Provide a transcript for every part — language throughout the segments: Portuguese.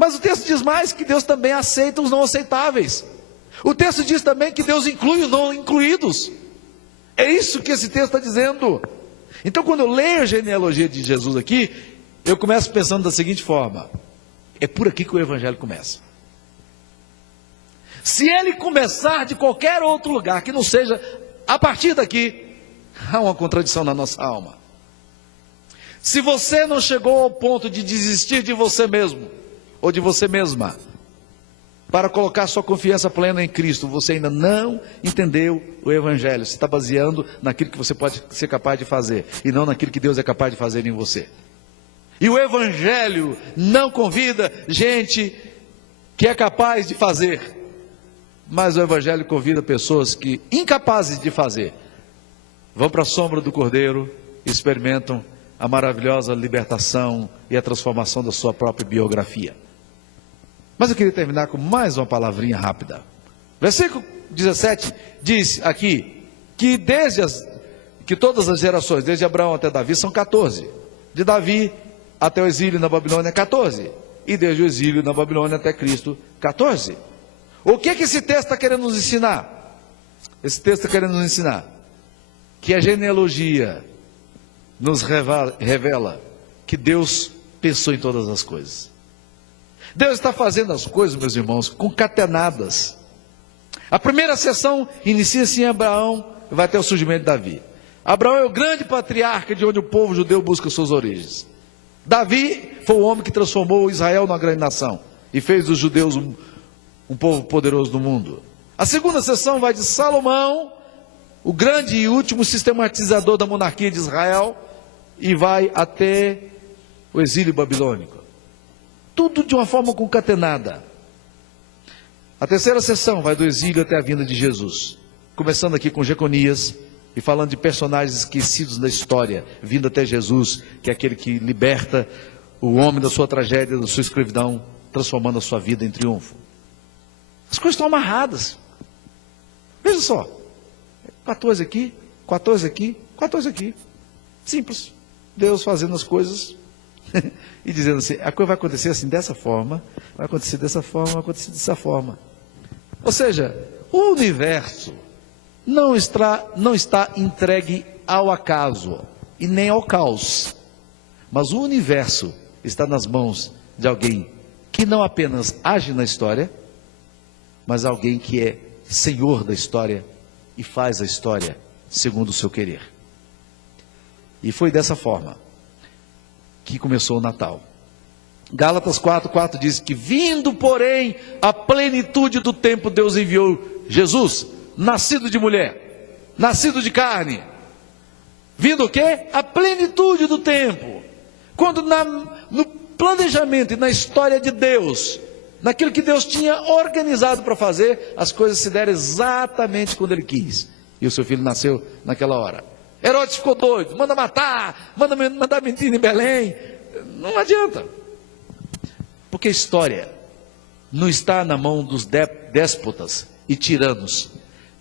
Mas o texto diz mais que Deus também aceita os não aceitáveis. O texto diz também que Deus inclui os não incluídos. É isso que esse texto está dizendo. Então, quando eu leio a genealogia de Jesus aqui, eu começo pensando da seguinte forma: é por aqui que o Evangelho começa. Se ele começar de qualquer outro lugar que não seja a partir daqui, há uma contradição na nossa alma. Se você não chegou ao ponto de desistir de você mesmo, ou de você mesma, para colocar sua confiança plena em Cristo, você ainda não entendeu o Evangelho. Você está baseando naquilo que você pode ser capaz de fazer, e não naquilo que Deus é capaz de fazer em você. E o Evangelho não convida gente que é capaz de fazer, mas o Evangelho convida pessoas que, incapazes de fazer, vão para a sombra do Cordeiro e experimentam a maravilhosa libertação e a transformação da sua própria biografia. Mas eu queria terminar com mais uma palavrinha rápida. Versículo 17 diz aqui que que todas as gerações, desde Abraão até Davi, são 14. De Davi até o exílio na Babilônia, 14. E desde o exílio na Babilônia até Cristo, 14. O que esse texto está querendo nos ensinar? Esse texto está querendo nos ensinar que a genealogia nos revela que Deus pensou em todas as coisas. Deus está fazendo as coisas, meus irmãos, concatenadas. A primeira sessão inicia-se em Abraão e vai até o surgimento de Davi. Abraão é o grande patriarca de onde o povo judeu busca suas origens. Davi foi o homem que transformou Israel numa grande nação e fez dos judeus um povo poderoso do mundo. A segunda sessão vai de Salomão, o grande e último sistematizador da monarquia de Israel, e vai até o exílio babilônico. Tudo de uma forma concatenada. A terceira sessão vai do exílio até a vinda de Jesus, começando aqui com Jeconias e falando de personagens esquecidos da história, vindo até Jesus, que é aquele que liberta o homem da sua tragédia, da sua escravidão, transformando a sua vida em triunfo. As coisas estão amarradas. Veja só, 14 aqui, 14 aqui, 14 aqui. Simples. Deus fazendo as coisas e dizendo assim: a coisa vai acontecer assim, dessa forma, vai acontecer dessa forma, vai acontecer dessa forma. Ou seja, o universo não está entregue ao acaso e nem ao caos, mas o universo está nas mãos de alguém que não apenas age na história, mas alguém que é senhor da história e faz a história segundo o seu querer. E foi dessa forma que começou o Natal. Gálatas 4:4 diz que, vindo porém a plenitude do tempo, Deus enviou Jesus, nascido de mulher, nascido de carne. Vindo o quê? A plenitude do tempo. Quando no planejamento e na história de Deus, naquilo que Deus tinha organizado para fazer, as coisas se deram exatamente quando Ele quis. E o seu filho nasceu naquela hora. Herodes ficou doido, manda matar, mandar mentir em Belém. Não adianta. Porque a história não está na mão dos déspotas e tiranos.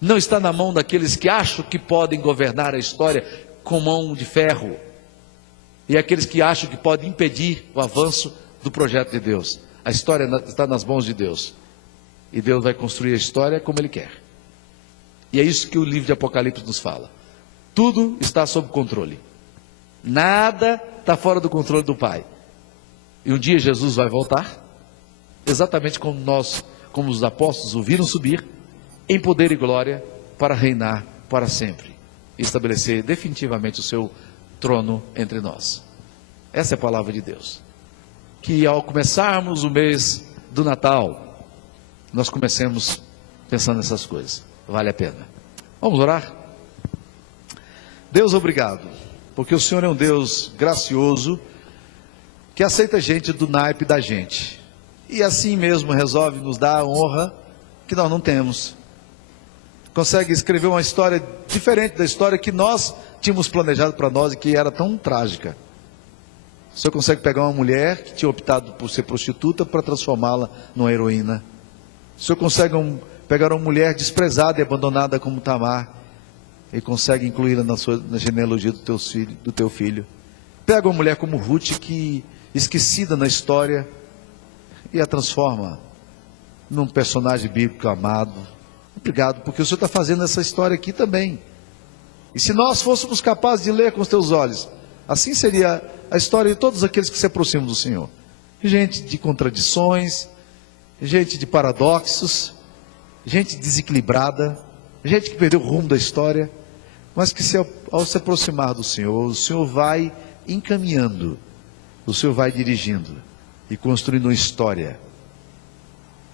Não está na mão daqueles que acham que podem governar a história com mão de ferro. E aqueles que acham que podem impedir o avanço do projeto de Deus. A história está nas mãos de Deus. E Deus vai construir a história como Ele quer. E é isso que o livro de Apocalipse nos fala. Tudo está sob controle. Nada está fora do controle do Pai. E um dia Jesus vai voltar, exatamente como os apóstolos o viram subir, em poder e glória, para reinar para sempre. E estabelecer definitivamente o seu trono entre nós. Essa é a palavra de Deus. Que ao começarmos o mês do Natal, nós comecemos pensando nessas coisas. Vale a pena. Vamos orar? Deus, obrigado, porque o Senhor é um Deus gracioso, que aceita gente do naipe da gente, e assim mesmo resolve nos dar a honra que nós não temos. Consegue escrever uma história diferente da história que nós tínhamos planejado para nós e que era tão trágica. O Senhor consegue pegar uma mulher que tinha optado por ser prostituta para transformá-la numa heroína. O Senhor consegue pegar uma mulher desprezada e abandonada como Tamar e consegue incluí-la na genealogia do teu filho. Pega uma mulher como Ruth, que esquecida na história, e a transforma num personagem bíblico amado. Obrigado, porque o Senhor está fazendo essa história aqui também. E se nós fôssemos capazes de ler com os teus olhos, assim seria a história de todos aqueles que se aproximam do Senhor. Gente de contradições, gente de paradoxos, gente desequilibrada, gente que perdeu o rumo da história, mas que ao se aproximar do Senhor, o Senhor vai encaminhando, o Senhor vai dirigindo e construindo uma história,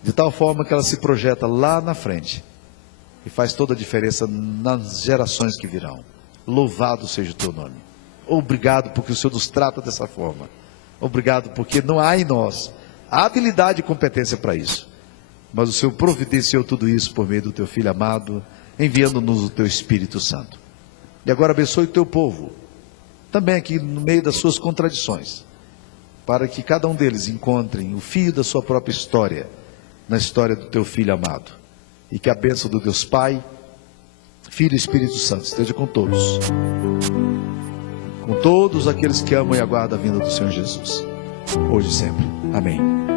de tal forma que ela se projeta lá na frente e faz toda a diferença nas gerações que virão. Louvado seja o teu nome. Obrigado porque o Senhor nos trata dessa forma. Obrigado porque não há em nós a habilidade e competência para isso, mas o Senhor providenciou tudo isso por meio do teu Filho amado, enviando-nos o teu Espírito Santo. E agora abençoe o teu povo, também aqui no meio das suas contradições, para que cada um deles encontrem o fio da sua própria história, na história do teu Filho amado. E que a bênção do Deus Pai, Filho e Espírito Santo esteja com todos aqueles que amam e aguardam a vinda do Senhor Jesus, hoje e sempre. Amém.